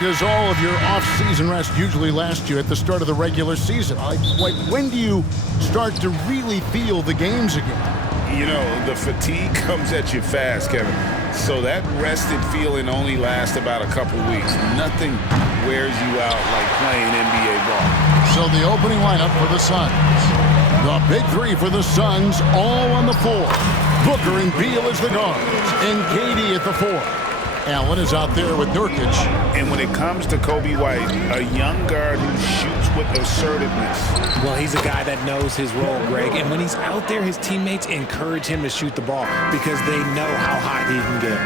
Does all of your off-season rest usually last you at the start of the regular season? Like when do you start to really feel the games again? You know, the fatigue comes at you fast, Kevin. So that rested feeling only lasts about a couple weeks. Nothing wears you out like playing NBA ball. So the opening lineup for the Suns. The big three for the Suns, all on the floor. Booker and Beal as the guards, and KD at the four. Allen is out there with Nurkic. And when it comes to Coby White, a young guard who shoots with assertiveness. Well, he's a guy that knows his role, Greg. And when he's out there, his teammates encourage him to shoot the ball because they know how hot he can get.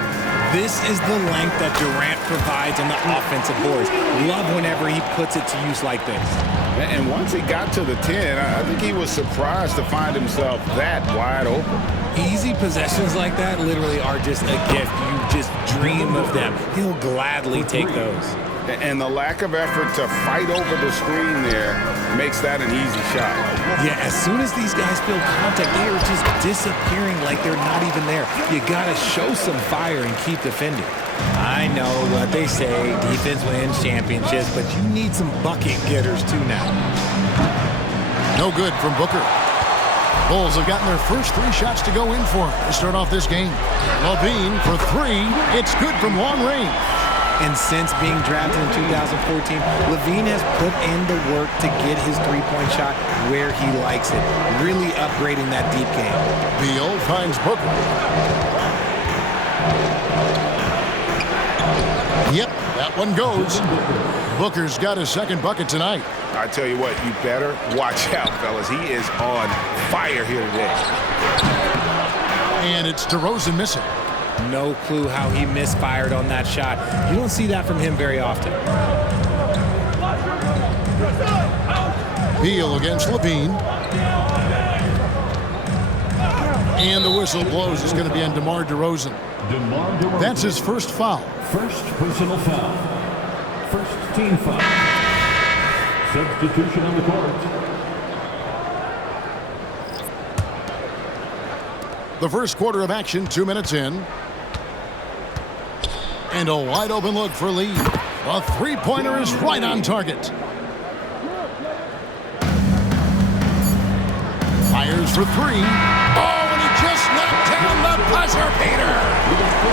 This is the length that Durant provides on the offensive boards. Love whenever he puts it to use like this. And once he got to the 10, I think he was surprised to find himself that wide open. Easy possessions like that literally are just a gift. You just dream of them. He'll gladly take those. And the lack of effort to fight over the screen there makes that an easy shot. Yeah, as soon as these guys feel contact, they are just disappearing like they're not even there. You got to show some fire and keep defending. I know what they say, defense wins championships, but you need some bucket getters too now. No good from Booker. Bulls have gotten their first three shots to go in for him to start off this game. LaVine for three. It's good from long range. And since being drafted in 2014, LaVine has put in the work to get his three-point shot where he likes it, really upgrading that deep game. Beal finds Booker. Yep, that one goes. Booker's got his second bucket tonight. I tell you what, you better watch out, fellas. He is on fire here today. And it's DeRozan missing. No clue how he misfired on that shot. You don't see that from him very often. Beal against LaVine. And the whistle blows. It's going to be on DeMar DeRozan. That's his first foul. First personal foul. First team foul. Substitution on the court. The first quarter of action, 2 minutes in. And a wide open look for Lee. A three-pointer is right on target. Fires for three. Oh, and he just knocked down the buzzer beater.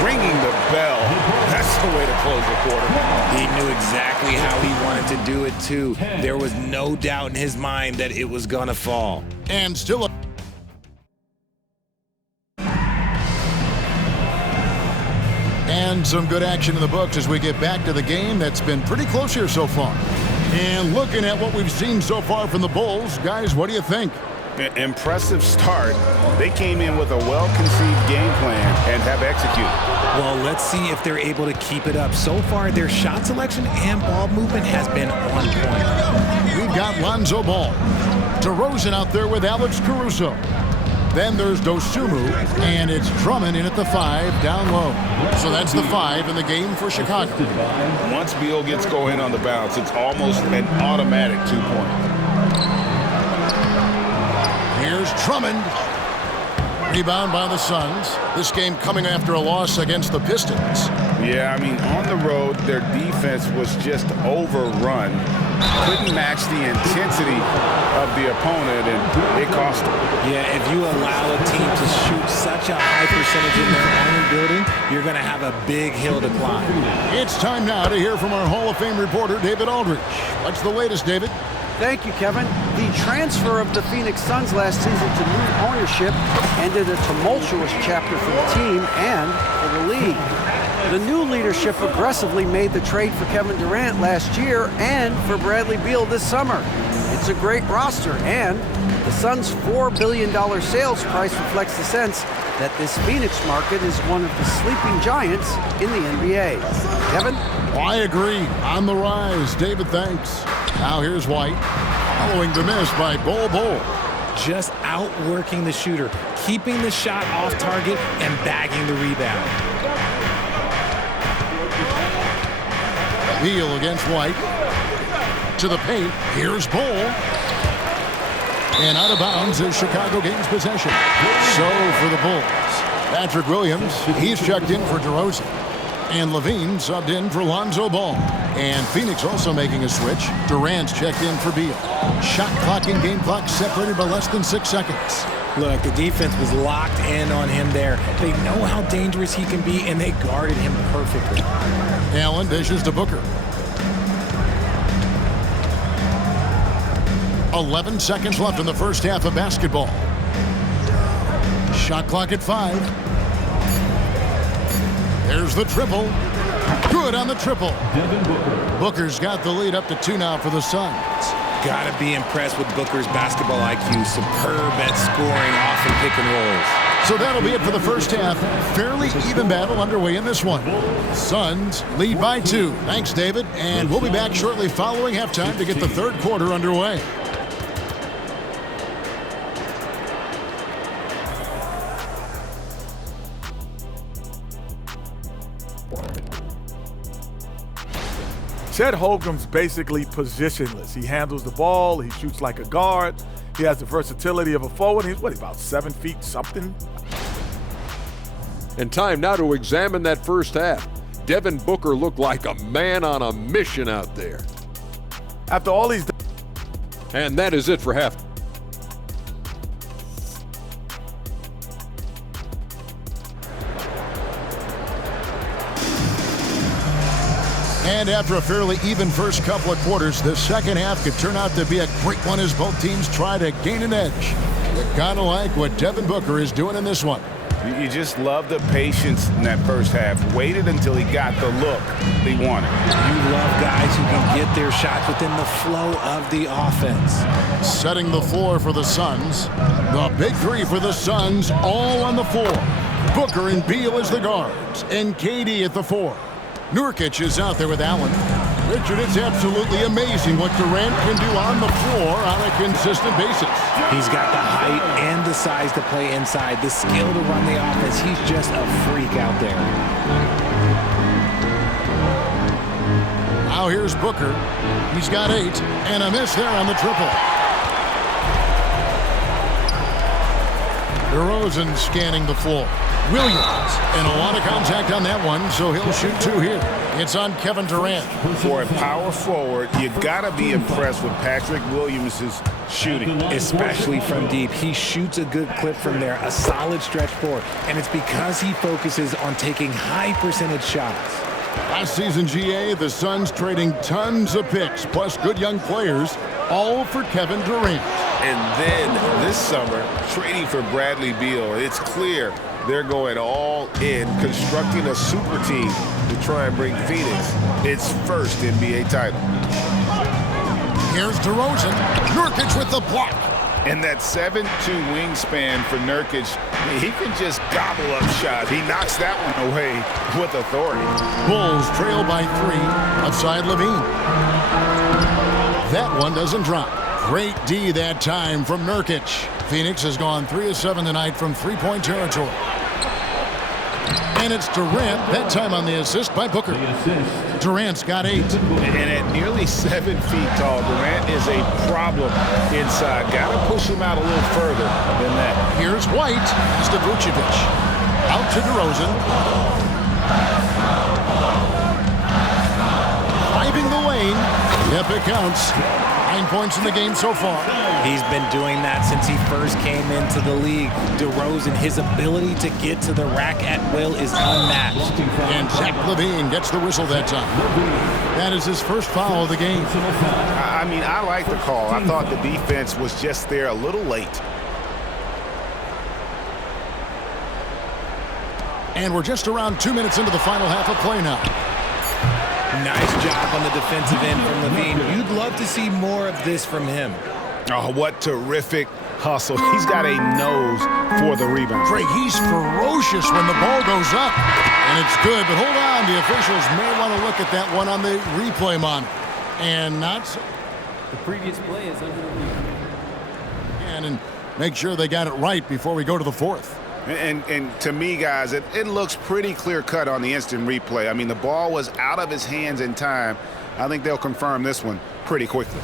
Ringing the bell. That's the way to close the quarter. He knew exactly how he wanted to do it, too. There was no doubt in his mind that it was going to fall. And still a and some good action in the books as we get back to the game that's been pretty close here so far. And looking at what we've seen so far from the Bulls, guys, what do you think? Impressive start. They came in with a well-conceived game plan and have executed. Well, let's see if they're able to keep it up. So far, their shot selection and ball movement has been on point. We've got Lonzo Ball. DeRozan out there with Alex Caruso. Then there's Dosunmu, and it's Drummond in at the 5 down low. So that's the 5 in the game for Chicago. Once Beal gets going on the bounce, it's almost an automatic 2-point. Here's Drummond. Rebound by the Suns. This game coming after a loss against the Pistons. Yeah, I mean, on the road, their defense was just overrun. Couldn't match the intensity of the opponent, and it cost them. Yeah, if you allow a team to shoot such a high percentage in their own building, you're going to have a big hill to climb. It's time now to hear from our Hall of Fame reporter, David Aldridge. What's the latest, David? Thank you, Kevin. The transfer of the Phoenix Suns last season to new ownership ended a tumultuous chapter for the team and for the league. The new leadership aggressively made the trade for Kevin Durant last year and for Bradley Beal this summer. It's a great roster, and the Suns' $4 billion sales price reflects the sense that this Phoenix market is one of the sleeping giants in the NBA. Kevin? I agree. On the rise. David, thanks. Now here's White, following the miss by Bol Bol. Just outworking the shooter, keeping the shot off target, and bagging the rebound. Beal against White. To the paint. Here's Bol. And out of bounds as Chicago gains possession. So for the Bulls, Patrick Williams, he's checked in for DeRozan. And Levine subbed in for Lonzo Ball. And Phoenix also making a switch. Durant's checked in for Beal. Shot clock and game clock separated by less than 6 seconds. Look, the defense was locked in on him there. They know how dangerous he can be, and they guarded him perfectly. Allen dishes to Booker. 11 seconds left in the first half of basketball. Shot clock at 5. There's the triple. Good on the triple. Devin Booker. Booker's got the lead up to 2 now for the Suns. Gotta be impressed with Booker's basketball IQ. Superb at scoring off and pick and rolls. So that'll be it for the first half. Fairly even battle underway in this one. Suns lead by 2. Thanks, David. And we'll be back shortly following halftime to get the third quarter underway. Chet Holmgren's basically positionless. He handles the ball. He shoots like a guard. He has the versatility of a forward. He's, about 7 feet something? And time now to examine that first half. Devin Booker looked like a man on a mission out there. After all these... And that is it for half. And after a fairly even first couple of quarters, the second half could turn out to be a great one as both teams try to gain an edge. You gotta like what Devin Booker is doing in this one. You just love the patience in that first half. Waited until he got the look he wanted. You love guys who can get their shots within the flow of the offense. Setting the floor for the Suns. The big 3 for the Suns, all on the floor. Booker and Beal as the guards, and KD at the 4. Nurkic is out there with Allen. Richard, it's absolutely amazing what Durant can do on the floor on a consistent basis. He's got the height and the size to play inside, the skill to run the offense. He's just a freak out there. Now here's Booker. He's got 8, and a miss there on the triple. DeRozan scanning the floor. Williams, and a lot of contact on that one, so he'll shoot 2 here. It's on Kevin Durant. For a power forward, you gotta be impressed with Patrick Williams' shooting. Especially from deep. He shoots a good clip from there, a solid stretch forward, and it's because he focuses on taking high percentage shots. Last season, GA, the Suns trading tons of picks, plus good young players, all for Kevin Durant. And then this summer, trading for Bradley Beal. It's clear they're going all in, constructing a super team to try and bring Phoenix its first NBA title. Here's DeRozan. Nurkic with the block. And that 7'2" wingspan for Nurkic, he can just gobble up shots. He knocks that one away with authority. Bulls trail by 3. Outside Levine. That one doesn't drop. Great D that time from Nurkic. Phoenix has gone 3 of 7 tonight from three-point territory. And it's Durant, that time on the assist by Booker. Durant's got 8. And at nearly 7 feet tall, Durant is a problem inside. Got to push him out a little further than that. Here's White. It's to Vucevic. Out to DeRozan. Driving the lane. Yep, it counts. 9 points in the game so far. He's been doing that since he first came into the league. DeRozan, his ability to get to the rack at will is unmatched. And Zach LaVine gets the whistle that time. That is his first foul of the game. I mean, I like the call. I thought the defense was just there a little late. And we're just around 2 minutes into the final half of play now. Nice job on the defensive end from LaVine. You'd love to see more of this from him. Oh, what terrific hustle. He's got a nose for the rebound. Craig, he's ferocious when the ball goes up. And it's good, but hold on. The officials may want to look at that one on the replay monitor. And not so. The previous play is under review. And make sure they got it right before we go to the fourth. And to me, guys, it looks pretty clear-cut on the instant replay. I mean, the ball was out of his hands in time. I think they'll confirm this one pretty quickly.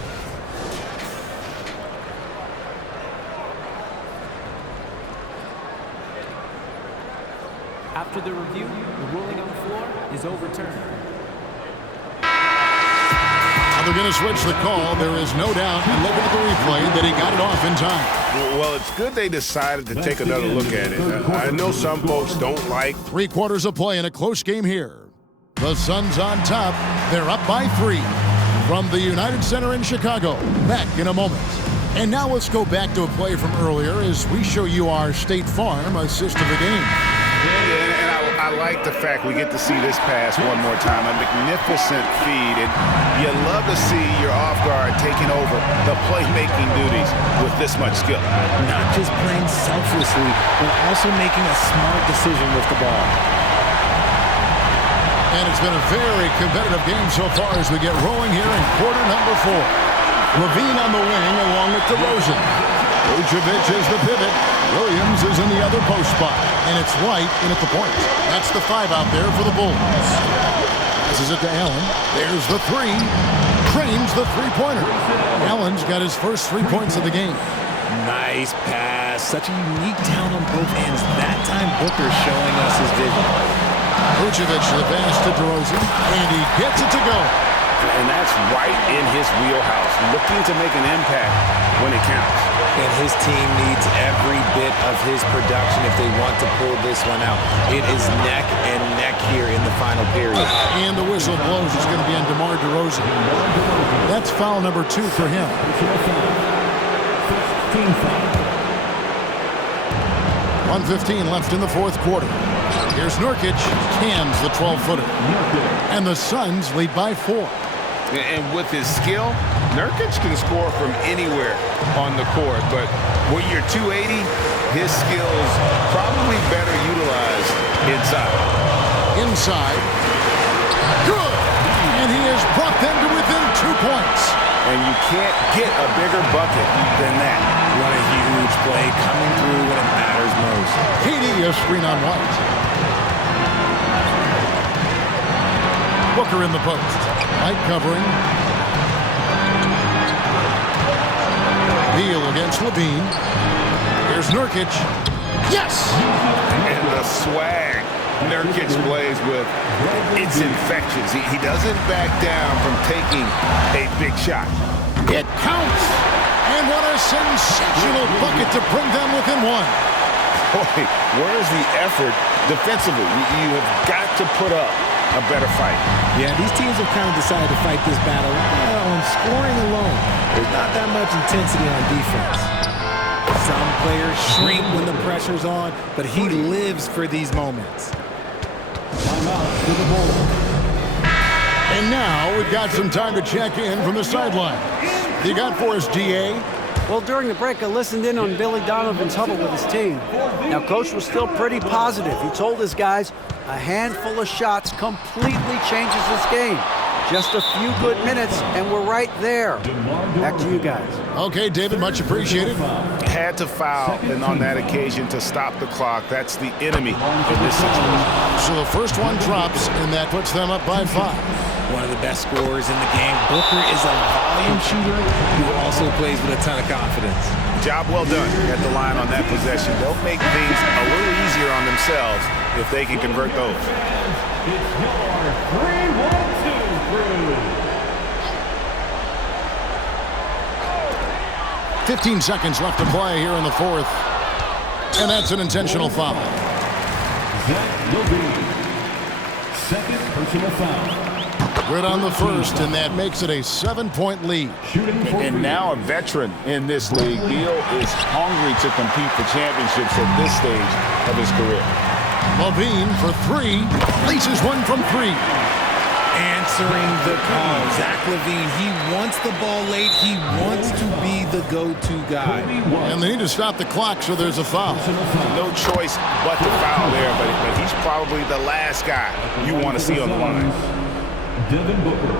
After the review, the ruling on the floor is overturned. They're going to switch the call. There is no doubt, and looking at the replay, that he got it off in time. Well, it's good they decided to take another look at it. I know some folks don't like. 3 quarters of play in a close game here. The Suns on top. They're up by 3 from the United Center in Chicago. Back in a moment. And now let's go back to a play from earlier as we show you our State Farm assist of the game. And I like the fact we get to see this pass one more time. A magnificent feed, and you love to see your off guard taking over the playmaking duties with this much skill. Not just playing selflessly, but also making a smart decision with the ball. And it's been a very competitive game so far as we get rolling here in quarter number 4. Levine on the wing along with DeRozan. Vucevic is the pivot. Williams is in the other post spot. And it's White in at the point. That's the 5 out there for the Bulls. Passes it to Allen. There's the 3. Cranes the three-pointer. Allen's got his first 3 points of the game. Nice pass. Such a unique talent on both ends. That time Booker showing us his vision. Vucevic the pass to DeRozan. And he gets it to go. And that's right in his wheelhouse, looking to make an impact when it counts. And his team needs every bit of his production if they want to pull this one out. It is neck and neck here in the final period. And the whistle blows. It's going to be on DeMar DeRozan. That's foul number 2 for him. 1:15 left in the 4th quarter. Here's Nurkic, cans the 12-footer. And the Suns lead by 4. And with his skill, Nurkic can score from anywhere on the court. But when you're 280, his skills probably better utilized inside. Inside. Good! And he has brought them to within 2 points. And you can't get a bigger bucket than that. What a huge play coming through when it matters most. KD a screen on White. Booker in the post. White covering. Beal against Levine. Here's Nurkic. Yes! And the swag Nurkic plays with, it's infectious. He doesn't back down from taking a big shot. It counts! And what a sensational bucket to bring them within 1. Boy, where's the effort defensively? You have got to put up a better fight. Yeah, these teams have kind of decided to fight this battle on scoring alone. There's not that much intensity on defense. Some players shrink when the pressure's on, but he lives for these moments. And now we've got some time to check in from the sideline. You got for us, DA? Well, during the break, I listened in on Billy Donovan's huddle with his team. Now, Coach was still pretty positive. He told his guys a handful of shots completely changes this game. Just a few good minutes, and we're right there. Back to you guys. Okay, David, much appreciated. Had to foul, and on that occasion to stop the clock. That's the enemy in this situation. So the first one drops, and that puts them up by 5. One of the best scorers in the game. Booker is a volume shooter who also plays with a ton of confidence. Job well done at the line on that possession. They'll make things a little easier on themselves if they can convert those. 15 seconds left to play here in the 4th. And that's an intentional foul. Zach Levine, second personal foul. Good on the first, and that makes it a 7-point lead. And now a veteran in this league. Beal is hungry to compete for championships at this stage of his career. Levine for 3. Laces one from 3. Answering the call. Zach Levine, he wants the ball late. He wants to be the go-to guy. And they need to stop the clock, so there's a foul. No choice but to foul there, but he's probably the last guy you want to see on the line. Devin Booker.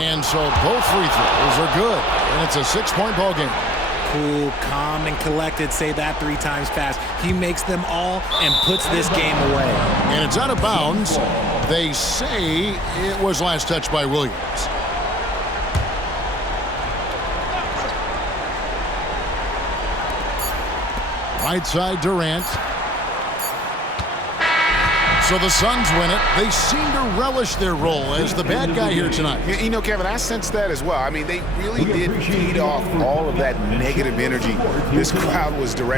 And so both free throws are good. And it's a 6-point ball game. Cool, calm, and collected. Say that 3 times fast. He makes them all and puts this game away. And it's out of bounds. They say it was last touched by Williams. Right side, Durant. So the Suns win it. They seem to relish their role as the bad guy here tonight. You know, Kevin, I sense that as well. I mean, they really did feed off all of that negative energy this crowd was directing.